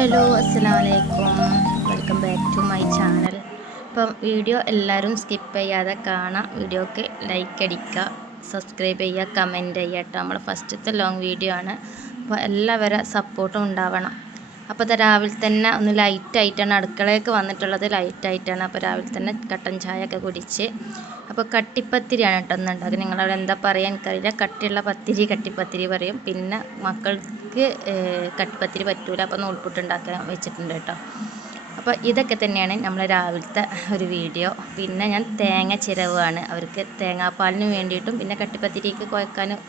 Hello അസ്സലാമലൈക്കും, welcome back to my channel. അപ്പം video എല്ലാവരും സ്കിപ്പ് ചെയ്യാതെ കാണാം. വീഡിയോക്ക് ലൈക്ക് അടിക്കുക, സബ്സ്ക്രൈബ് ചെയ്യുക, കമൻറ്റ് ചെയ്യുക കേട്ടോ. നമ്മൾ ഫസ്റ്റത്തെ ലോങ് വീഡിയോ ആണ്, അപ്പോൾ എല്ലാവരും സപ്പോർട്ടും ഉണ്ടാവണം. അപ്പോൾ അത് രാവിലെ തന്നെ ഒന്ന് ലൈറ്റായിട്ടാണ് അടുക്കളയൊക്കെ വന്നിട്ടുള്ളത്, ലൈറ്റായിട്ടാണ്. അപ്പോൾ രാവിലെ തന്നെ കട്ടൻ ചായ ഒക്കെ കുടിച്ച്, അപ്പോൾ കട്ടിപ്പത്തിരിയാണ് കേട്ടോ എന്നുണ്ടാകുക. നിങ്ങളവിടെ എന്താ പറയുക എനിക്കറിയില്ല. കട്ടിയുള്ള പത്തിരി കട്ടിപ്പത്തിരി പറയും. പിന്നെ മക്കൾക്ക് കട്ടിപ്പത്തിരി പറ്റൂല, അപ്പോൾ നൂൽപുട്ട് ഉണ്ടാക്കാൻ വെച്ചിട്ടുണ്ട് കേട്ടോ. അപ്പോൾ ഇതൊക്കെ തന്നെയാണ് നമ്മൾ രാവിലത്തെ ഒരു വീഡിയോ. പിന്നെ ഞാൻ തേങ്ങ ചിരവാണ്, അവർക്ക് തേങ്ങാപ്പാലിന് വേണ്ടിയിട്ടും പിന്നെ കട്ടിപ്പത്തിരിക്ക് കുഴക്കാനും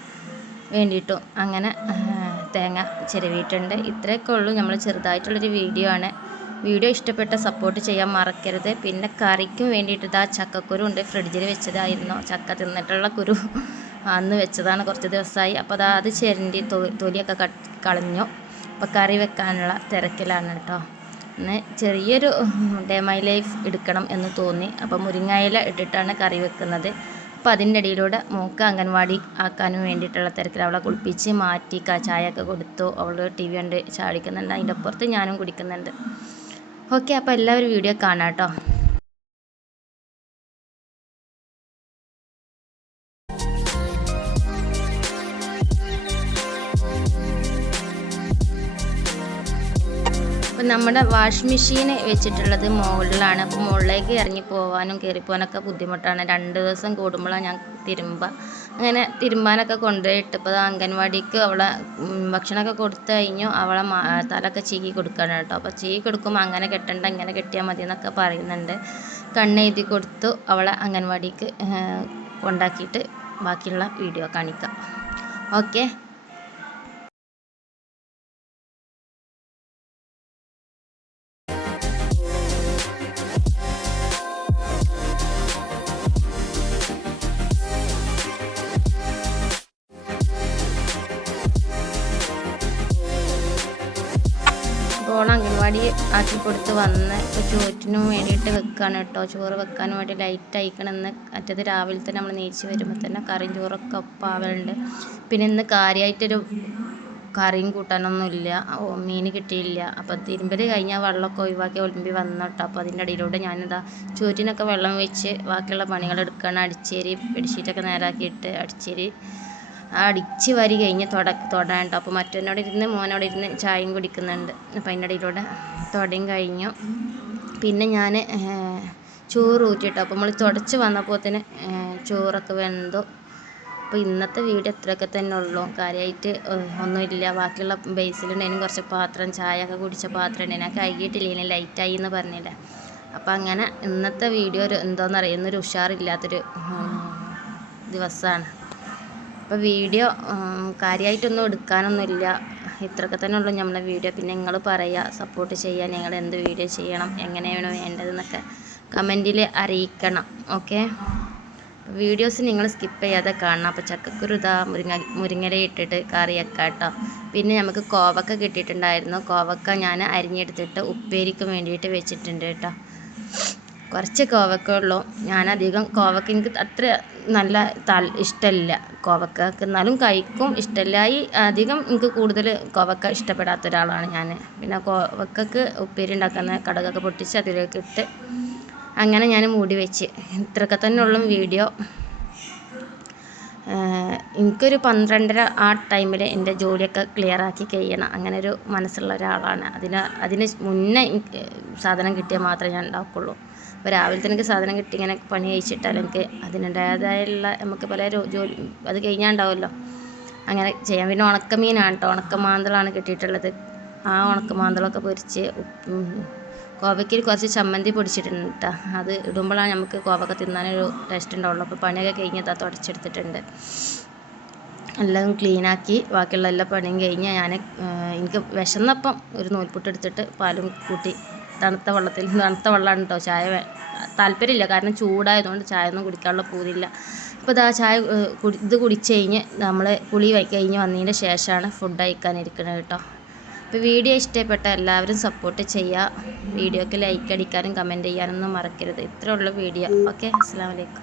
വേണ്ടിയിട്ടും അങ്ങനെ തേങ്ങ ചിരവിയിട്ടുണ്ട്. ഇത്രയൊക്കെ ഉള്ളൂ, നമ്മൾ ചെറുതായിട്ടുള്ളൊരു വീഡിയോ ആണ്. വീഡിയോ ഇഷ്ടപ്പെട്ട സപ്പോർട്ട് ചെയ്യാൻ മറക്കരുത്. പിന്നെ കറിക്കും വേണ്ടിയിട്ട് ഇതാ ചക്കക്കുരു ഉണ്ട്, ഫ്രിഡ്ജിൽ വെച്ചതായിരുന്നു. ചക്ക തിന്നിട്ടുള്ള കുരു അന്ന് വെച്ചതാണ്, കുറച്ച് ദിവസമായി. അപ്പോൾ അത് ചിരണ്ടി തൊലിയൊക്കെ കളഞ്ഞു. അപ്പോൾ കറി വെക്കാനുള്ള തിരക്കിലാണ് കേട്ടോ. ഇന്ന് ചെറിയൊരു ഡേ മൈ ലൈഫ് എടുക്കണം എന്ന് തോന്നി. അപ്പോൾ മുരിങ്ങയില ഇട്ടിട്ടാണ് കറി വെക്കുന്നത്. അപ്പോൾ അതിൻ്റെ ഇടയിലൂടെ മൂക്ക് അംഗൻവാടി ആക്കാനും വേണ്ടിയിട്ടുള്ള തിരക്കിൽ അവളെ കുളിപ്പിച്ച് മാറ്റി ചായയൊക്കെ കൊടുത്തു. അവൾ TV കണ്ട് ചാടിക്കുന്നുണ്ട്, അതിൻ്റെ അപ്പുറത്ത് ഞാനും കുടിക്കുന്നുണ്ട്. ഓക്കെ, അപ്പോൾ എല്ലാവരും വീഡിയോ കാണാം കേട്ടോ. അപ്പം നമ്മുടെ വാഷ് മെഷീൻ വെച്ചിട്ടുള്ളത് മുകളിലാണ്. അപ്പോൾ മുകളിലേക്ക് ഇറങ്ങി പോകാനും കയറി പോകാനൊക്കെ ബുദ്ധിമുട്ടാണ്. 2 ദിവസം കൂടുമ്പോഴാണ് ഞാൻ അങ്ങനെ തിരുമ്പാനൊക്കെ കൊണ്ടുപോയിട്ട് ഇപ്പോൾ അംഗൻവാടിക്ക് അവളെ ഭക്ഷണമൊക്കെ കൊടുത്തു കഴിഞ്ഞു. അവളെ തലയൊക്കെ ചീകി കൊടുക്കണം കേട്ടോ. അപ്പോൾ ചീകി കൊടുക്കുമ്പോൾ അങ്ങനെ കെട്ടണ്ട, ഇങ്ങനെ കെട്ടിയാൽ മതി എന്നൊക്കെ പറയുന്നുണ്ട്. കണ്ണെഴുതി കൊടുത്തു അവളെ അംഗൻവാടിക്ക് കൊണ്ടാക്കിയിട്ട് ബാക്കിയുള്ള വീഡിയോ കാണിക്കാം. ഓക്കെ. ഓണം അംഗൻവാടി ആക്കി കൊടുത്ത് വന്ന് ഇപ്പോൾ ചോറ്റിനും വേണ്ടിയിട്ട് വെക്കുകയാണ് കേട്ടോ. ചോറ് വെക്കാൻ വേണ്ടി ലൈറ്റ് അയക്കണമെന്ന്. മറ്റേത് രാവിലെ തന്നെ നമ്മൾ നീച്ച് വരുമ്പോൾ തന്നെ കറിയും ചോറൊക്കെ ഒപ്പാവലുണ്ട്. പിന്നെ ഇന്ന് കാര്യമായിട്ടൊരു കറിയും കൂട്ടാനൊന്നുമില്ല, മീൻ കിട്ടിയില്ല. അപ്പോൾ തിരുമ്പൽ കഴിഞ്ഞാൽ വെള്ളമൊക്കെ ഒഴിവാക്കി ഒളിമ്പി വന്നു കേട്ടോ. അപ്പോൾ അതിൻ്റെ ഇടയിലൂടെ ഞാനിതാ ചോറ്റിനൊക്കെ വെള്ളം വെച്ച് ബാക്കിയുള്ള പണികൾ എടുക്കുകയാണ്. അടിച്ചേരി ബെഡ്ഷീറ്റൊക്കെ നേരാക്കിയിട്ട് അടിച്ച് വാരി കഴിഞ്ഞ് തൊടാനുണ്ട്. അപ്പോൾ മോനോട് ഇരുന്ന് ചായയും കുടിക്കുന്നുണ്ട്. അപ്പോൾ അതിൻ്റെ ഇടയിലൂടെ തൊടയും കഴിഞ്ഞു. പിന്നെ ഞാൻ ചോറ് ഊറ്റിട്ടോ. അപ്പോൾ നമ്മൾ തുടച്ച് വന്നപ്പോൾ തന്നെ ചോറൊക്കെ വെന്തു. അപ്പോൾ ഇന്നത്തെ വീഡിയോ ഇത്രയൊക്കെ തന്നെ ഉള്ളൂ, കാര്യമായിട്ട് ഒന്നുമില്ല. ബാക്കിയുള്ള ബേസിലുണ്ടെങ്കിലും കുറച്ച് പാത്രം, ചായ ഒക്കെ കുടിച്ച പാത്രം ഉണ്ടെങ്കിൽ ഞാൻ കഴുകിയിട്ടില്ലെങ്കിൽ ലൈറ്റായി എന്ന് പറഞ്ഞില്ലേ. അപ്പോൾ അങ്ങനെ ഇന്നത്തെ വീഡിയോ എന്തോന്നറിയാം, ഇന്നൊരു ഉഷാറില്ലാത്തൊരു ദിവസമാണ്. അപ്പോൾ വീഡിയോ കാര്യമായിട്ടൊന്നും എടുക്കാനൊന്നുമില്ല, ഇത്രയൊക്കെ തന്നെ ഉള്ളൂ നമ്മളെ വീഡിയോ. പിന്നെ നിങ്ങൾ പറയുക, സപ്പോർട്ട് ചെയ്യാൻ, നിങ്ങൾ എന്ത് വീഡിയോ ചെയ്യണം, എങ്ങനെയാണ് വേണ്ടതെന്നൊക്കെ കമൻറ്റിൽ അറിയിക്കണം. ഓക്കെ, വീഡിയോസ് നിങ്ങൾ സ്കിപ്പ് ചെയ്യാതെ കാണണം. അപ്പോൾ ചക്കക്കുരു മുരിങ്ങയില ഇട്ടിട്ട് കറിയൊക്കെ കേട്ടോ. പിന്നെ നമുക്ക് കോവക്ക കിട്ടിയിട്ടുണ്ടായിരുന്നു. കോവക്ക ഞാൻ അരിഞ്ഞെടുത്തിട്ട് ഉപ്പേരിക്ക് വേണ്ടിയിട്ട് വെച്ചിട്ടുണ്ട് കേട്ടോ. കുറച്ച് കോവക്ക ഉള്ളൂ. ഞാനധികം കോവക്ക എനിക്ക് അത്ര നല്ല ഇഷ്ടമില്ല കോവക്ക, എന്നാലും കഴിക്കും. ഇഷ്ടമില്ലായി അധികം എനിക്ക് കൂടുതൽ കോവക്ക ഇഷ്ടപ്പെടാത്ത ഒരാളാണ് ഞാൻ. പിന്നെ കോവക്കക്ക് ഉപ്പേരി ഉണ്ടാക്കുന്ന കടുകൊക്കെ പൊട്ടിച്ച് അതിലേക്ക് ഇട്ട് അങ്ങനെ ഞാൻ മൂടി വെച്ച്. ഇത്രയൊക്കെ തന്നെ ഉള്ളൂ വീഡിയോ. എനിക്കൊരു 12:30 ആ ടൈമിൽ എൻ്റെ ജോലിയൊക്കെ ക്ലിയറാക്കി കഴിയണം, അങ്ങനെ ഒരു മനസ്സുള്ള ഒരാളാണ്. അതിന് മുന്നേ സാധനം കിട്ടിയാൽ മാത്രമേ ഞാൻ ഉണ്ടാക്കുള്ളൂ. അപ്പോൾ രാവിലെ തന്നെ എനിക്ക് സാധനം കിട്ടി ഇങ്ങനെ പണി കഴിച്ചിട്ടാൽ എനിക്ക് അതിൻ്റേതായുള്ള നമുക്ക് പല ജോലി അത് കഴിഞ്ഞാൽ ഉണ്ടാവുമല്ലോ, അങ്ങനെ ചെയ്യാം. പിന്നെ ഉണക്കമീനാണ് കേട്ടോ, ഉണക്കമാന്തളാണ് കിട്ടിയിട്ടുള്ളത്. ആ ഉണക്കമാന്തളൊക്കെ പൊരിച്ച് കോവയ്ക്ക് കുറച്ച് ചമ്മന്തി പൊടിച്ചിട്ടുണ്ട് കേട്ടോ. അത് ഇടുമ്പോഴാണ് നമുക്ക് കോവക്ക തിന്നാനൊരു ടേസ്റ്റ് ഉണ്ടാവുള്ളൂ. അപ്പോൾ പണിയൊക്കെ കഴിഞ്ഞ് തുടച്ചെടുത്തിട്ടുണ്ട്, എല്ലാം ക്ലീനാക്കി. ബാക്കിയുള്ള എല്ലാ പണിയും കഴിഞ്ഞ് എനിക്ക് വിശന്നപ്പം ഒരു നൂൽപുട്ട് എടുത്തിട്ട് പാലും കൂട്ടി തണുത്ത വെള്ളമാണ് കേട്ടോ. ചായ താല്പര്യമില്ല, കാരണം ചൂടായതുകൊണ്ട് ചായ ഒന്നും കുടിക്കാനുള്ള പൂതിയില്ല. അപ്പോൾ ചായ കുടിച്ച് കഴിഞ്ഞ് നമ്മൾ കുളി കഴിഞ്ഞ് വന്നതിന് ശേഷമാണ് ഫുഡ് കഴിക്കാനിരിക്കുന്നത് കേട്ടോ. അപ്പോൾ വീഡിയോ ഇഷ്ടപ്പെട്ട എല്ലാവരും സപ്പോർട്ട് ചെയ്യുക. വീഡിയോക്ക് ലൈക്ക് അടിക്കാനും കമൻറ്റ് ചെയ്യാനൊന്നും മറക്കരുത്. ഇത്രേ ഉള്ളൂ വീഡിയോ. ഓക്കെ, അസ്സലാമു അലൈക്കും.